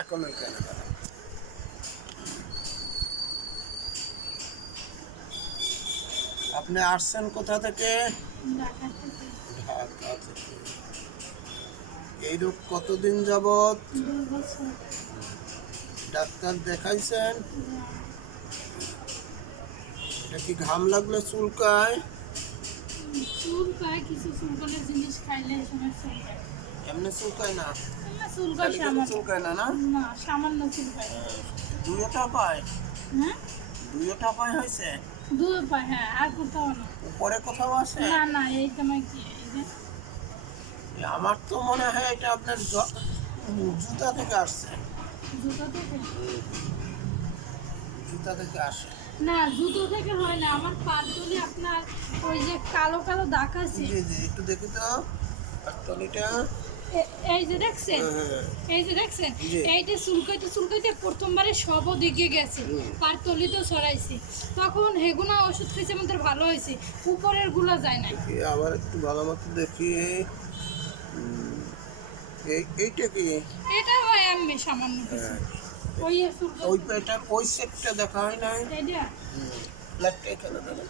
এখন ওইখানে দাঁড়ান। আপনি আসছেন কোথা থেকে? ঢাকা থেকে। ঢাকা থেকে। এই রোগ কতদিন যাবত? 2 বছর। ডাক্তার দেখাইছেন? না, এটা কি ঘাম লাগলে চুলকায়? চুলকায়, কিছু চুলকানোর জিনিস খাইলে এই সময় চুলকায়। এমনি চুলকায় না? না, চুলকায় খালি খালি সামান্য। চুলকায় না না? না, সামান্য চুলকায়। দুইটা পায়? হ্যাঁ, দুইটা পায় হয়েছে? 2 পায়, হ্যাঁ, আর কোথাও না। উপরে কোথাও আছে? না না, এই তোমার কি এই যে আমার তো মনে হয় এটা আপনার জুতা থেকে আসছে। জুতো থেকে। জুতা থেকে আসে। না, জুতো থেকে হয় না, আমার পাতলি আপনার ওই যে কালো কালো দাগ আছে। জি জি, একটু দেখি তো পাতলিটা। এই যে দেখছেন, হ্যাঁ, এই যে দেখছেন, জি। এইটা চুলকাইতে চুলকাইতে প্রথমবারে সব দিকে গেছে, পাতলি তো ছড়াইছে, তখন হেগুনা ওষুধ খেয়েছে, আমাদের ভালো হয়েছে, উপরের গুলো যায় না। দেখি আবার একটু ভালো মতো দেখি। এইটা কি? এটা হয় আমি সামান্য কিছু। হ্যাঁ, ওই ওই পেটা ওই সেটটা দেখা হয় নাই। এইটা ব্লাডটা এখানে দেবেন।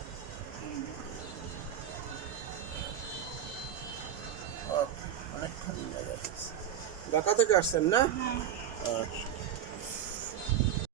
অনেকখানি জায়গা আছে। ঢাকা থেকে আসছেন না? হ্যাঁ। আচ্ছা।